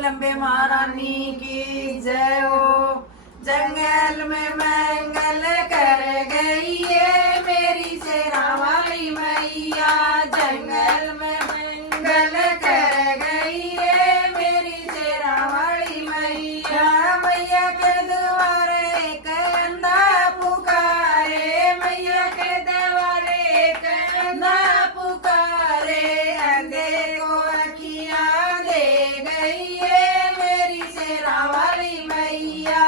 लंबे महारानी की जय हो। जंगल में मंगल कर गई है मेरी शेरा वाली मैया। जंगल में मंगल कर गई है मेरी शेरा वाली मैया। मैया के द्वारे कंधा पुकारे, मैया के द्वारे कंधा पुकारे। अंधे को अखियां दे गई है मेरी शेरा वाली मैया।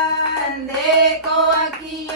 अंधे को अखियां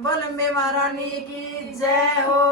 बोल अम्बे महारानी की जय हो।